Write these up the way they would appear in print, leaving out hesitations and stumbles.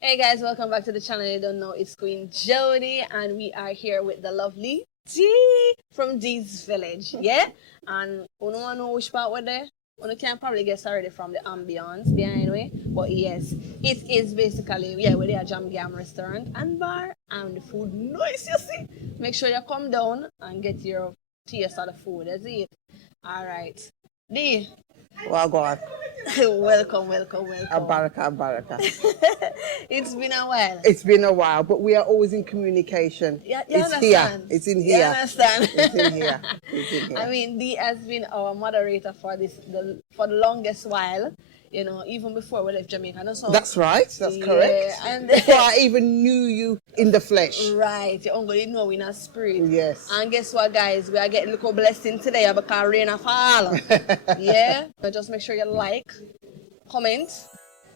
Hey guys, welcome back to the channel. You don't know, it's Queen Jody, and we are here with the lovely D from D's Village. Yeah? And you don't know which part we're there? You can probably guess already from the ambience behind me. But yes, it is basically, yeah, we're there at Jam Gam restaurant and bar, and the food nice, you see. Make sure you come down and get your taste of the food. That's it. Alright. D, Well, go on. welcome. Abaraka, Abaraka. It's been a while. It's been a while, but we are always in communication. You It's understand? here. It's in You here. understand? It's in here. It's in here. I mean, Dee has been our moderator for for the longest while. You know, even before we left Jamaica. No, so, That's right. That's yeah, correct. and Before I even knew you in the flesh. right, you only didn't know in a spirit. Yes. And guess what, guys? We are getting a little blessing today because rain a fall. Yeah. So just make sure you like, comment,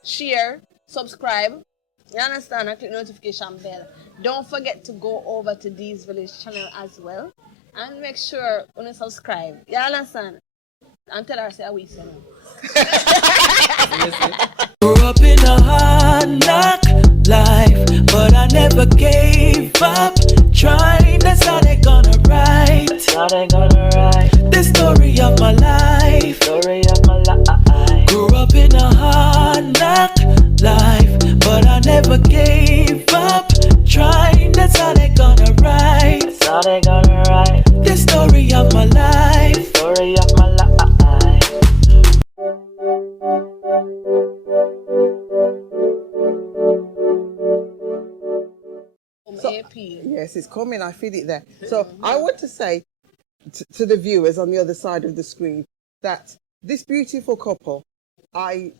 share, subscribe. You understand? And click notification bell. Don't forget to go over to Dee's Village channel as well. And make sure you subscribe. You understand? And tell her say we say no. Grew up in a hard knock life, but I never gave up. Trying, that's how they gonna write. The story of my life. Grew up in a hard knock life, but I never gave up. Trying, that's how they gonna write. The story of my life. From So, AP. yes, it's coming. I feel it there. So I want to say to the viewers on the other side of the screen that this beautiful couple, they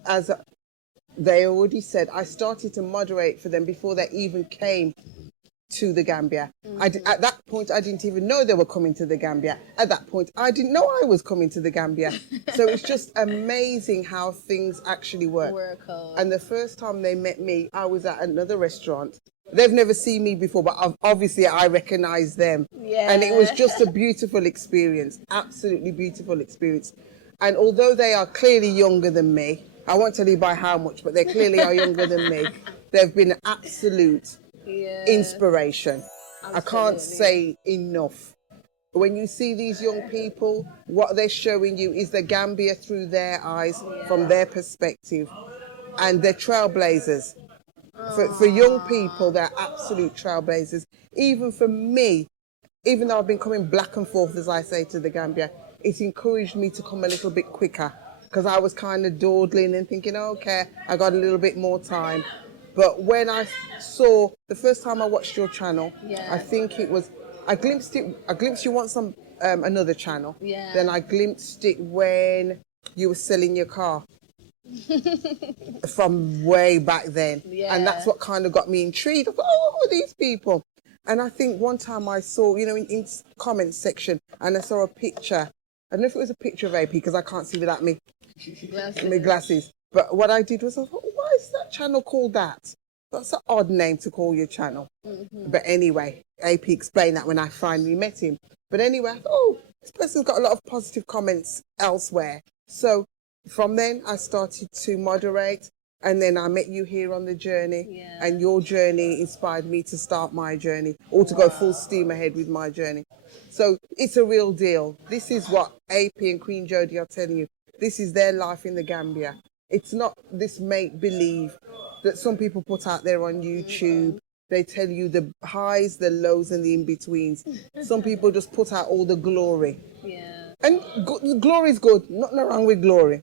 already said, I started to moderate for them before they even came to the Gambia. At that point, I didn't even know they were coming to the Gambia. At that point, I didn't know I was coming to the Gambia. So it's just amazing how things actually work. And the first time they met me, I was at another restaurant. They've never seen me before, but obviously I recognize them. Yeah. And it was just a beautiful experience, absolutely beautiful experience. And although they are clearly younger than me, I won't tell you by how much, but they clearly are younger than me. They've been an absolute inspiration. I can't say enough. When you see these young people, what they're showing you is the Gambia through their eyes, from their perspective, and they're trailblazers. For young people, they're absolute trailblazers. Even for me, even though I've been coming back and forth, as I say, to the Gambia, it encouraged me to come a little bit quicker, because I was kind of dawdling and thinking, okay, I got a little bit more time. But when I saw, the first time I watched your channel, I think it was, I glimpsed you once on another channel. Yeah. Then I glimpsed it when you were selling your car from way back then. Yeah. And that's what kind of got me intrigued. I thought, oh, who are these people? And I think one time I saw, in comments section, and I saw a picture. I don't know if it was a picture of AP, because I can't see without my glasses. But what I did was, I thought, why is that channel called that? That's an odd name to call your channel. But anyway, AP explained that when I finally met him. But anyway, I thought, oh, this person's got a lot of positive comments elsewhere. So from then, I started to moderate. And then I met you here on the journey. And your journey inspired me to start my journey, or to go full steam ahead with my journey. So it's a real deal. This is what AP and Queen Jody are telling you. This is their life in the Gambia. It's not this make-believe that some people put out there on YouTube. They tell you the highs, the lows, and the in-betweens. Some people just put out all the glory. Yeah. And glory is good. Nothing wrong with glory.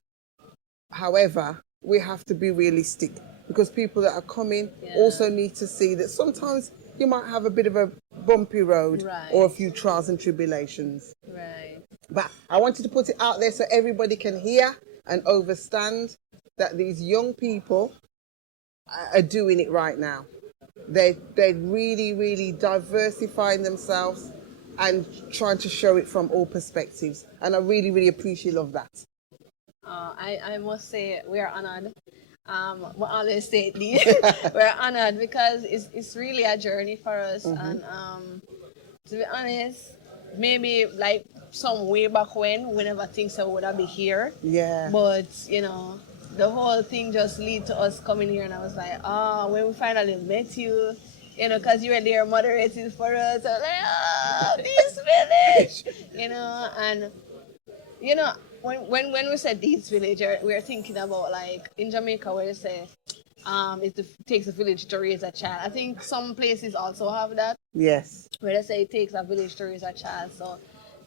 However, we have to be realistic, because people that are coming also need to see that sometimes you might have a bit of a bumpy road, or a few trials and tribulations. Right. But I wanted to put it out there so everybody can hear and understand that these young people are doing it right now. They're really, really diversifying themselves and trying to show it from all perspectives. And I really, really appreciate all of that. I must say we are honored. We always say it, we're honored because it's really a journey for us. And to be honest, maybe like some way back when, we never think so would I be here. Yeah. But the whole thing just lead to us coming here, and I was like, when we finally met you, you know, because you were there moderating for us, I was like, this village, you know, and you know, when we said this village, we are thinking about like in Jamaica where they say, it takes a village to raise a child. I think some places also have that. Yes. Where they say it takes a village to raise a child. So,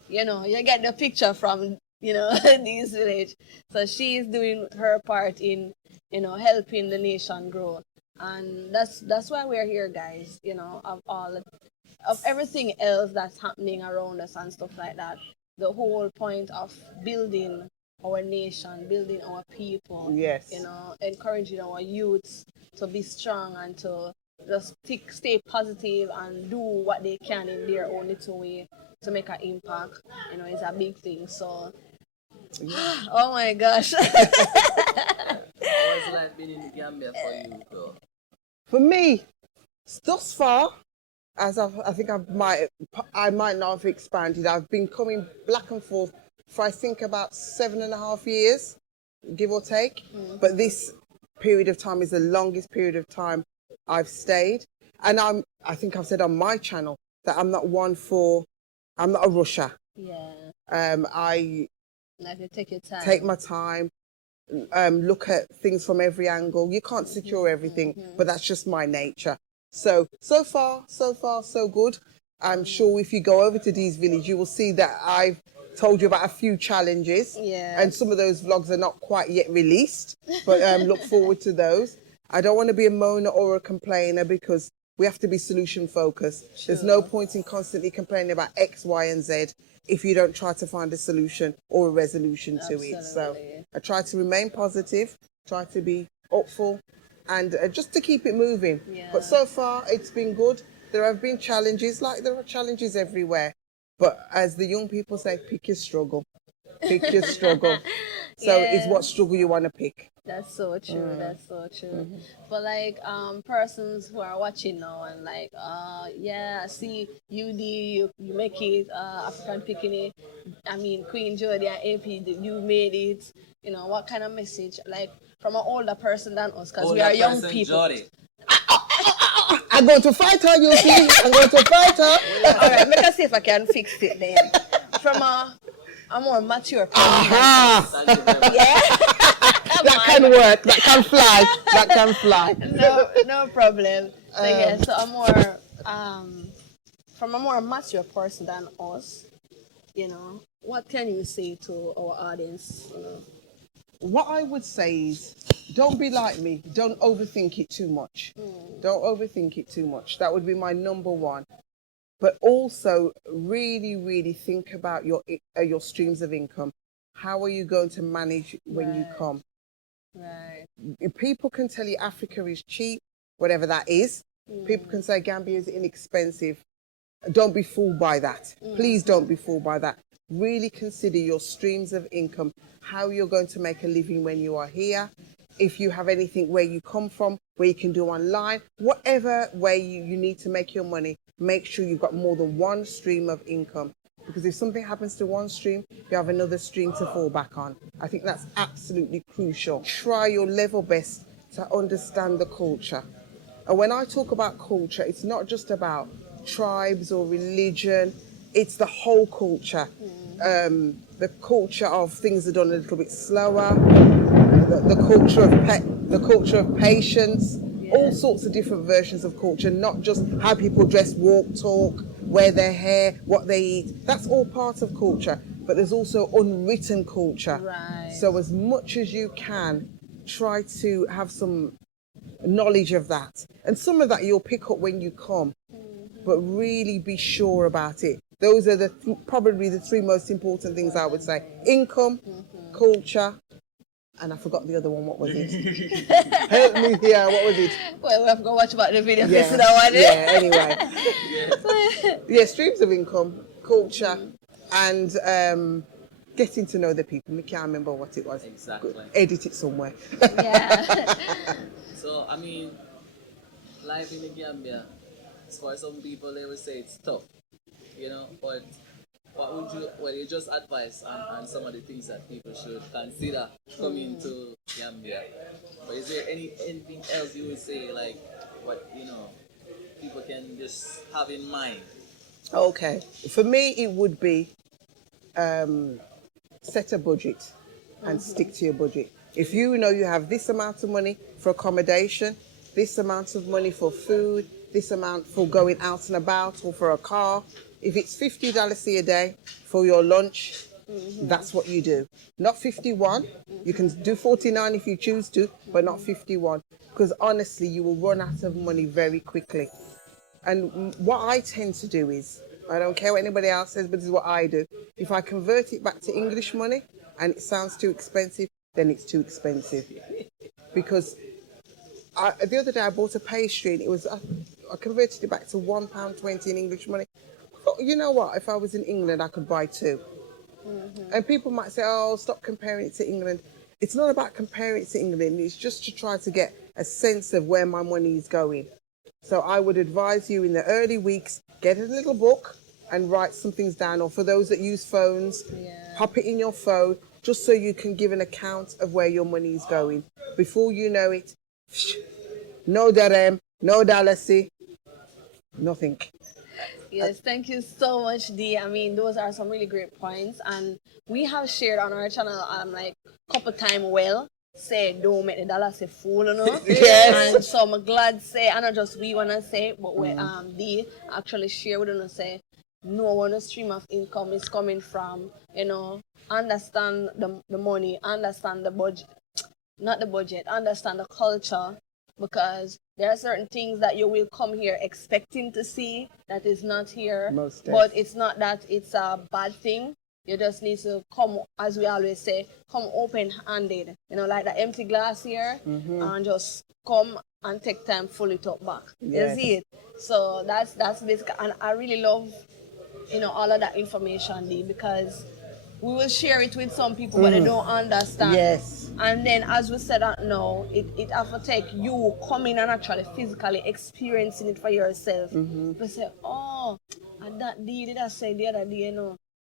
you know, you get the picture from, you know, this village. So she is doing her part in, you know, helping the nation grow. And that's why we're here, guys, you know, of everything else that's happening around us and stuff like that. The whole point of building our nation, building our people, Yes. you know, encouraging our youths to be strong and to just stay positive and do what they can in their own little way to make an impact, you know, is a big thing. So, oh my gosh. How was life been in Gambia for you, though? For me, thus far, as I think I might not have expanded. I've been coming back and forth for I think about 7.5 years, give or take. But this period of time is the longest period of time I've stayed. And I think I've said on my channel that I'm not a rusher. Yeah. I Like you take your time. take my time, look at things from every angle. You can't secure everything, but that's just my nature. So far, so good. I'm sure if you go over to Dee's Village, you will see that I've told you about a few challenges. Yeah. And some of those vlogs are not quite yet released, but look forward to those. I don't want to be a moaner or a complainer because we have to be solution focused. There's no point in constantly complaining about X, Y, and Z if you don't try to find a solution or a resolution to it. So Absolutely. I try to remain positive, try to be hopeful, and just to keep it moving. Yeah. But so far, it's been good. There have been challenges, like there are challenges everywhere. But as the young people say, pick your struggle. Pick your struggle. So it's what struggle you want to pick. That's so true. That's so true. For like persons who are watching now and like yeah, I see you make it African Pickiney. I mean Queen Jodie and AP, you made it. You know, what kind of message like from an older person than us because we are young people. Jody. I'm going to fight her, you see. I'm going to fight her. All right, make us see if I can fix it then. From a more mature person. Aha! Yeah. That can work. That can fly. That can fly. No problem. So yeah, so a more from a more mature person than us, you know, what can you say to our audience? You know? What I would say is, don't be like me. Don't overthink it too much. Don't overthink it too much. That would be my number one. But also, really, really think about your streams of income. How are you going to manage when you come? Right. People can tell you Africa is cheap, whatever that is. People can say Gambia is inexpensive. Don't be fooled by that. Please don't be fooled by that. Really consider your streams of income, how you're going to make a living when you are here. If you have anything where you come from, where you can do online, whatever way you need to make your money, make sure you've got more than one stream of income. Because if something happens to one stream, you have another stream to fall back on. I think that's absolutely crucial. Try your level best to understand the culture. And when I talk about culture, it's not just about tribes or religion, it's the whole culture. The culture of things are done a little bit slower, the culture of patience, all sorts of different versions of culture, not just how people dress, walk, talk, wear their hair, what they eat. That's all part of culture, but there's also unwritten culture. Right. So as much as you can, try to have some knowledge of that. And some of that you'll pick up when you come, but really be sure about it. Those are probably the three most important things I would say. Income, culture, and I forgot the other one. What was it? Help me here. What was it? Well, we have to go watch about the video. Yeah, Listen to that one. Anyway. Yeah, streams of income, culture, and getting to know the people. I can't remember what it was. Exactly. Edit it somewhere. Yeah. So, I mean, life in the Gambia, for some people, they would say it's tough, you know, but what would you, well, you just advise on some of the things that people should consider coming to Gambia. But is there anything else you would say, like, what, people can just have in mind? Okay. For me, it would be set a budget and stick to your budget. If you know you have this amount of money for accommodation, this amount of money for food, this amount for going out and about or for a car, if it's $50 a day for your lunch, that's what you do. Not 51. You can do 49 if you choose to, but not 51. Because honestly, you will run out of money very quickly. And what I tend to do is, I don't care what anybody else says, but this is what I do. If I convert it back to English money and it sounds too expensive, then it's too expensive. Because the other day I bought a pastry and I converted it back to £1.20 in English money. I thought, you know what, if I was in England, I could buy two. And people might say, oh, stop comparing it to England. It's not about comparing it to England. It's just to try to get a sense of where my money is going. So I would advise you in the early weeks, get a little book and write some things down. Or for those that use phones, pop it in your phone, just so you can give an account of where your money is going. Before you know it, no darem, no dalasi, nothing. Yes, thank you so much, Dee. I mean, those are some really great points, and we have shared on our channel like couple time say don't make the dollar say fool, Yes. And so I'm glad say, and not just we wanna say, but we Dee actually share with us say no one stream of income is coming from, understand the money, understand the budget, not the budget, understand the culture. Because there are certain things that you will come here expecting to see that is not here. Most But it's not that it's a bad thing. You just need to come, as we always say, come open-handed. Like the empty glass here, and just come and take time full it up back. Yes. You see it? So that's basically, and I really love, all of that information, Dee, because we will share it with some people, but they don't understand. Yes. And then, as we said that now, it have to take you coming and actually physically experiencing it for yourself. You say, oh, and that D did I say the other day,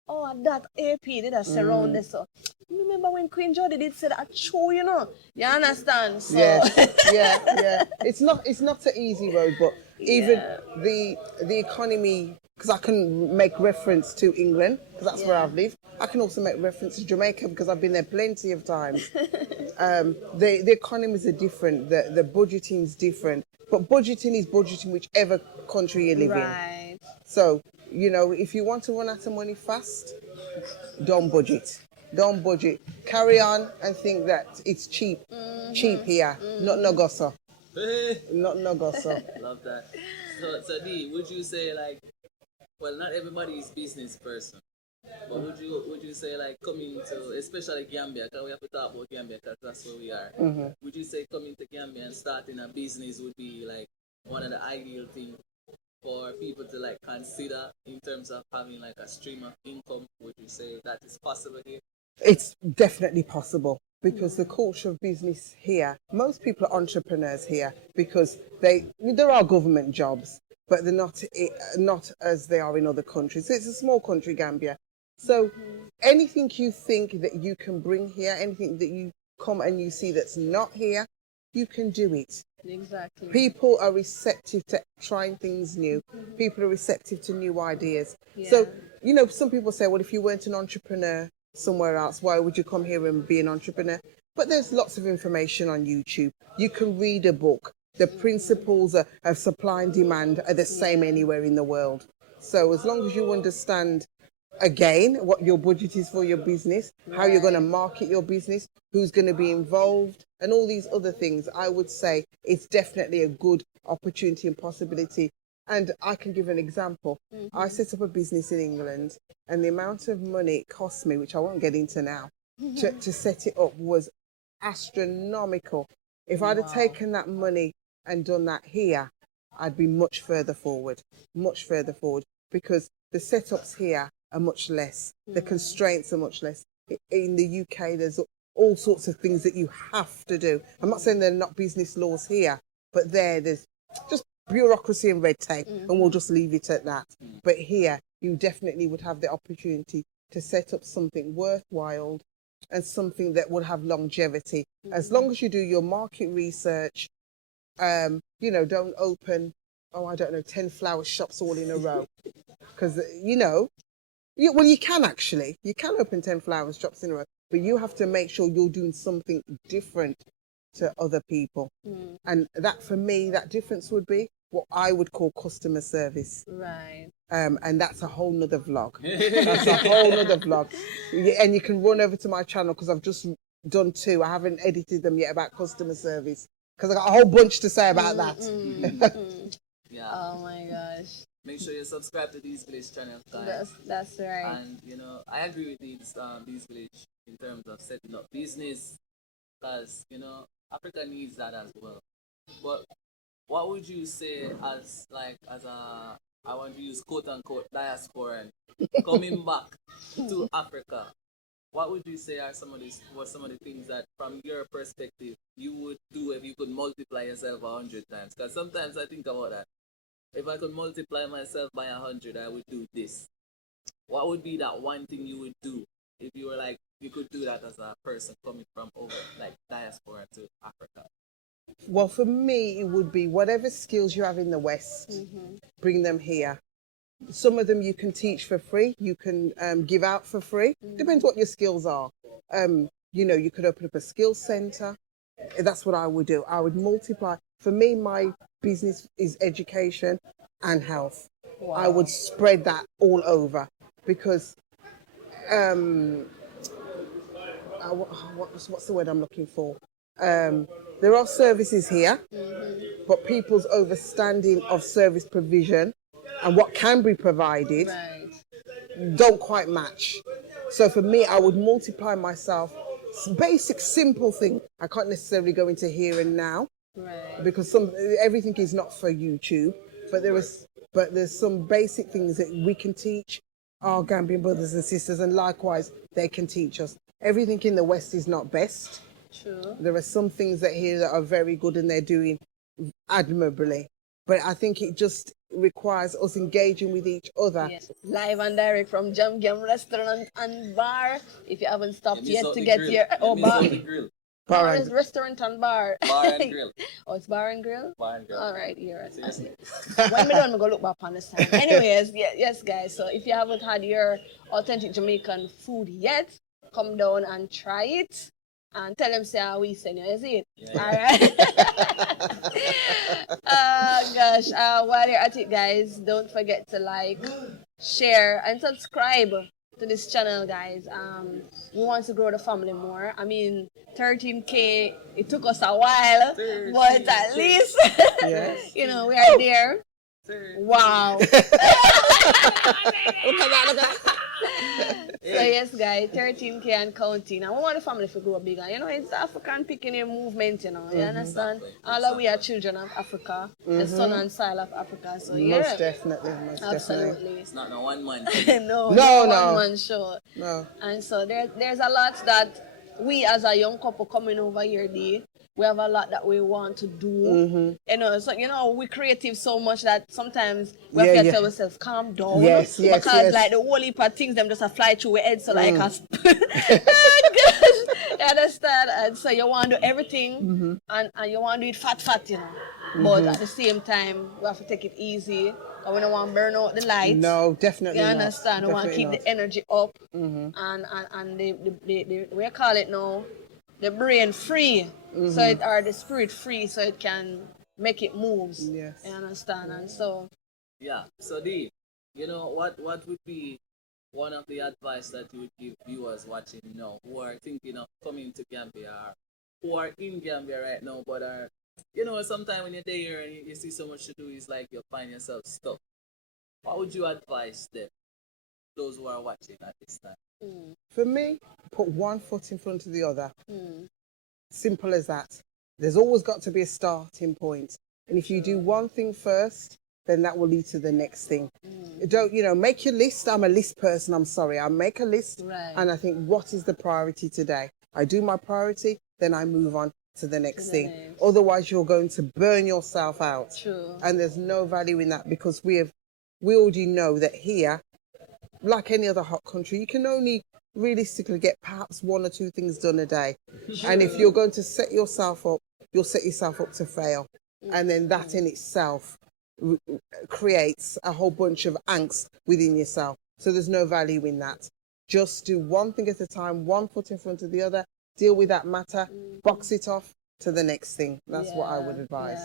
oh, and that AP did I say around this. So, remember when Queen Jody did say that, true, You understand? So. Yeah. It's not an easy road, but even the economy, because I can make reference to England, because that's where I've lived. I can also make reference to Jamaica because I've been there plenty of times. The economies are different, the budgeting is different, but budgeting is budgeting whichever country you live in. So, if you want to run out of money fast, don't budget. Don't budget. Carry on and think that it's cheap. Cheap here, not Nogoso. Not Nogoso. Love that. So Dee, would you say well, not everybody is business person, but would you say coming to, especially Gambia, because we have to talk about Gambia because that's where we are. Would you say coming to Gambia and starting a business would be one of the ideal things for people to consider in terms of having a stream of income? Would you say that is possible here? It's definitely possible because the culture of business here, most people are entrepreneurs here because there are government jobs, but they're not as they are in other countries. It's a small country, Gambia. So anything you think that you can bring here, anything that you come and you see that's not here, you can do it. Exactly. People are receptive to trying things new. People are receptive to new ideas. So, some people say, well, if you weren't an entrepreneur somewhere else, why would you come here and be an entrepreneur? But there's lots of information on YouTube. You can read a book. The principles of supply and demand are the same anywhere in the world. So as long as you understand, again, what your budget is for your business, how you're going to market your business, who's going to be involved, and all these other things, I would say it's definitely a good opportunity and possibility. And I can give an example. I set up a business in England, and the amount of money it cost me, which I won't get into now, to set it up was astronomical. If I'd have taken that money and done that here, I'd be much further forward, because the setups here are much less. The constraints are much less. In the UK, there's all sorts of things that you have to do. I'm not saying there are not business laws here, but there's just bureaucracy and red tape, and we'll just leave it at that. But here, you definitely would have the opportunity to set up something worthwhile and something that would have longevity. As long as you do your market research, you know, don't open, oh, I don't know, 10 flower shops all in a row. Because, you know, well, you can actually. You can open 10 flower shops in a row, but you have to make sure you're doing something different to other people. And that, for me, that difference would be what I would call customer service. Right. And that's a whole nother vlog. That's a whole nother vlog. And you can run over to my channel because I've just done 2. I haven't edited them yet about customer service because I got a whole bunch to say about that. Yeah. Oh my gosh. Make sure you subscribe to These Village channel, guys. That's right. And you know, I agree with these Village in terms of setting up business, because you know Africa needs that as well. But what would you say as a, I want to use quote unquote diasporan coming back to Africa? What would you say are some of the things that, from your perspective, you would do if you could multiply yourself 100 times? Because sometimes I think about that. If I could multiply myself by 100, I would do this. What would be that one thing you would do if you were like, you could do that as a person coming from over, like diaspora to Africa? Well, for me, it would be whatever skills you have in the West, bring them here. Some of them you can teach for free. You can give out for free. Depends what your skills are. You know, you could open up a skills center. That's what I would do. I would multiply. For me, my business is education and health. Wow. I would spread that all over because what's the word I'm looking for? There are services here, but people's understanding of service provision and what can be provided don't quite match. So for me, I would multiply myself. Basic, simple thing. I can't necessarily go into here and now because everything is not for YouTube. But there's some basic things that we can teach our Gambian brothers and sisters, and likewise they can teach us. Everything in the West is not best. True. There are some things that here that are very good and they're doing admirably. But I think it just requires us engaging with each other. Yes. Live and direct from Jam Gam Restaurant and Bar. If you haven't stopped yet to get here. Bar is restaurant and bar. Bar and grill. Oh, it's bar and grill? Bar and grill. All right, you're right. Seriously. When we done, we go look back on this time. Anyways, yes, guys. So if you haven't had your authentic Jamaican food yet, come down and try it. And tell them, say, we send you, is it? Yeah. All right. Gosh. While you're at it, guys, don't forget to like, share, and subscribe to this channel, guys. We want to grow the family more. I mean, 13K, it took us a while, but at least, yes. you know, we are there. Wow. Look at that. So yes, guys, 13K and counting. And we want the family to grow bigger. You know, it's the African pickiney movement, you know. You understand? Exactly. All of we are children of Africa, the son and soil of Africa. So yeah. Most definitely. Absolutely. It's not no one man. no. One man show. No. And so there's a lot that we as a young couple coming over here, we have a lot that we want to do. You know, so you know, we creative so much that sometimes we have to tell ourselves, calm down. Yes. Because like the whole heap of things them just fly through our head, so like us. Oh, gosh. You understand? And so you want to do everything and you want to do it fat, you know. But at the same time, we have to take it easy. And we don't want to burn out the lights. No, definitely You not. understand? We want to keep the energy up and the we call it now, the brain free, so it or the spirit free, so it can make it move. Yes. You understand? And so Yeah. So D, you know what would be one of the advice that you would give viewers watching now who are thinking of coming to Gambia, or who are in Gambia right now, but are, you know, sometimes when you're there and you see so much to do, it's like you find yourself stuck. What would you advise them, those who are watching at this time? For me, put one foot in front of the other. Simple as that. There's always got to be a starting point. And if you do one thing first, then that will lead to the next thing. Don't, you know, make your list. I'm a list person, I'm sorry. I make a list and I think, what is the priority today? I do my priority, then I move on to the next thing. Otherwise, you're going to burn yourself out. True. And there's no value in that, because we already know that here, like any other hot country, you can only realistically get perhaps 1 or 2 things done a day. And if you're going to set yourself up, you'll set yourself up to fail. And then that in itself creates a whole bunch of angst within yourself. So there's no value in that. Just do one thing at a time, one foot in front of the other, deal with that matter, box it off to the next thing. That's what I would advise.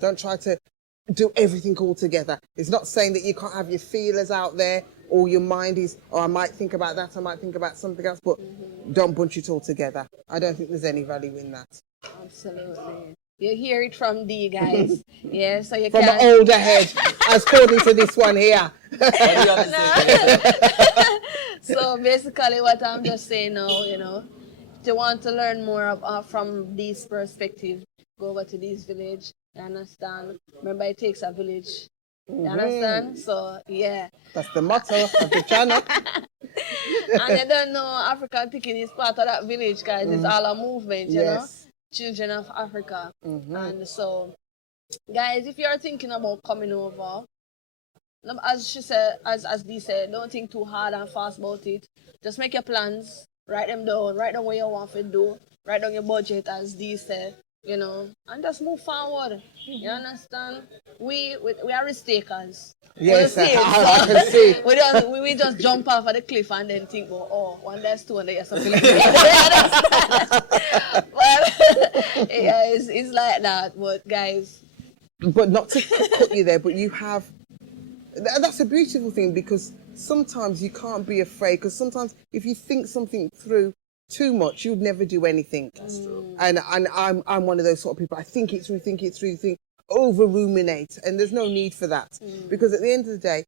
Don't try to do everything all together. It's not saying that you can't have your feelers out there, or your mind is, oh, I might think about that, I might think about something else, but don't bunch it all together. I don't think there's any value in that. Absolutely. You hear it from D, guys. Yeah, so you From can. an older head, as according to this one here. What do you have to say? So basically, what I'm just saying now, you know, if you want to learn more from D's perspective, go over to D's village. You understand? Remember, it takes a village. You understand? So, yeah. That's the motto of the channel. And you don't know, African Picking is part of that village, guys. It's all a movement, you know? Children of Africa. And so, guys, if you're thinking about coming over, as she said, as Dee said, don't think too hard and fast about it. Just make your plans, write them down, write down what you want to do, write down your budget, as Dee said, you know, and just move forward. You understand? We are risk takers. Yes, I can see. We just jump off of the cliff and then think, oh, one there's 2 and there's something like that. But yeah, it's like that. But guys, but not to cut you there, but you have, that's a beautiful thing, because sometimes you can't be afraid, because sometimes if you think something through too much, you'd never do anything. That's true. And I'm one of those sort of people. I think it through, over ruminate, and there's no need for that, because at the end of the day,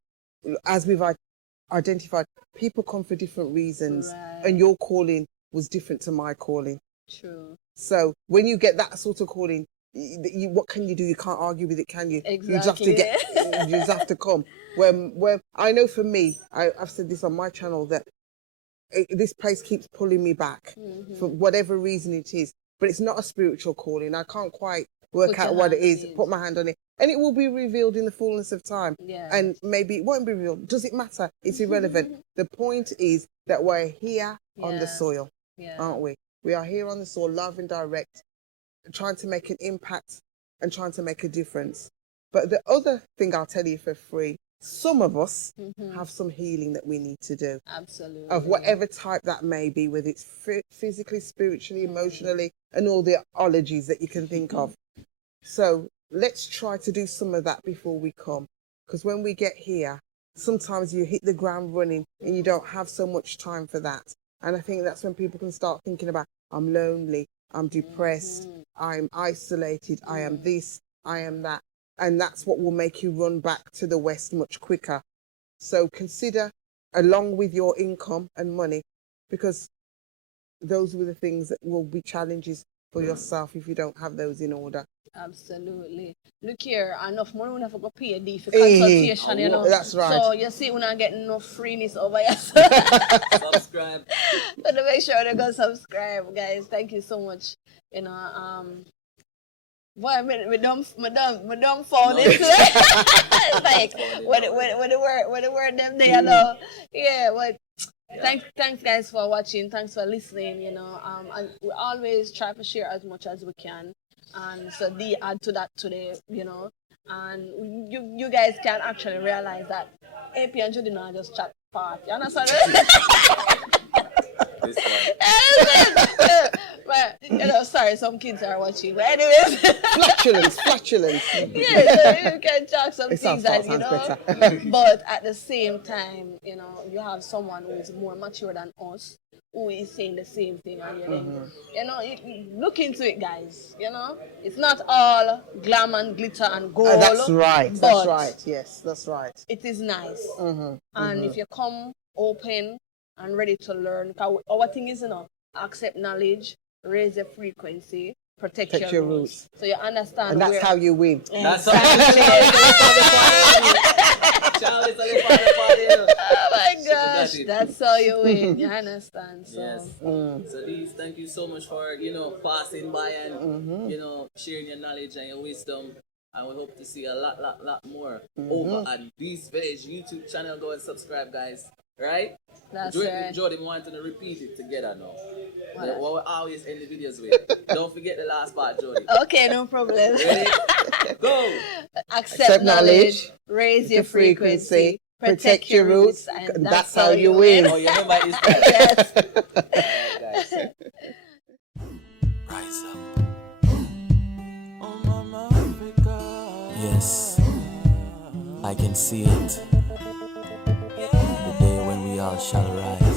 as we've identified, people come for different reasons, and your calling was different to my calling. True. So when you get that sort of calling, what can you do? You can't argue with it, can you? Exactly. You just have to come. When I know for me, I've said this on my channel, that this place keeps pulling me back for whatever reason it is, but it's not a spiritual calling. I can't quite work out what it is, put my hand on it, and it will be revealed in the fullness of time. And maybe it won't be revealed. Does it matter? It's irrelevant. The point is that we're here on the soil, aren't we? We are here on the soil, live and direct, trying to make an impact and trying to make a difference. But the other thing I'll tell you for free, some of us have some healing that we need to do. Absolutely. Of whatever type that may be, whether it's physically, spiritually, emotionally, and all the ologies that you can think of. So let's try to do some of that before we come. Because when we get here, sometimes you hit the ground running and you don't have so much time for that. And I think that's when people can start thinking about, I'm lonely, I'm depressed, I'm isolated, I am this, I am that. And that's what will make you run back to the West much quicker. So consider, along with your income and money, because those were the things that will be challenges for yourself if you don't have those in order. Absolutely. Look here, enough money we have to pay D for consultation, you know. That's right. So you see, we're not getting no freeness over here. Subscribe. But make sure to go subscribe, guys. Thank you so much. You know, boy, we don't found it. Like when the word them there, you know. Yeah, but thanks guys for watching. Thanks for listening. You know, and we always try to share as much as we can. And so they add to that today, you know, and you guys can actually realize that AP and Judy now just chat part. You understand? But you know, sorry, some kids are watching. But anyways, flatulence. Yeah, so you can talk some things that you know. Better. But at the same time, you know, you have someone who is more mature than us, who is saying the same thing, and you know, you look into it, guys. You know, it's not all glam and glitter and gold. That's right. That's right. Yes, that's right. It is nice, and if you come open and ready to learn, our thing is, you know, accept knowledge, raise your frequency, protect your roots. So you understand, and that's how you win. That's Charlie's oh my gosh, that's how you win. You understand? So. Yes. So these, thank you so much for, you know, passing by and you know, sharing your knowledge and your wisdom. And we hope to see a lot more over at D's Village YouTube channel. Go and subscribe, guys. right? That's Jody, right. Jody, we want to repeat it together now. What? What we always end the videos with. Don't forget the last part, Jody. Okay, no problem. Ready? Go! Accept knowledge, raise your frequency, protect your roots, and that's how you win. Oh, you remember his time. Yes. Guys. Rise up. Oh, Mama Africa. Yes, I can see it. The day when we all shall rise.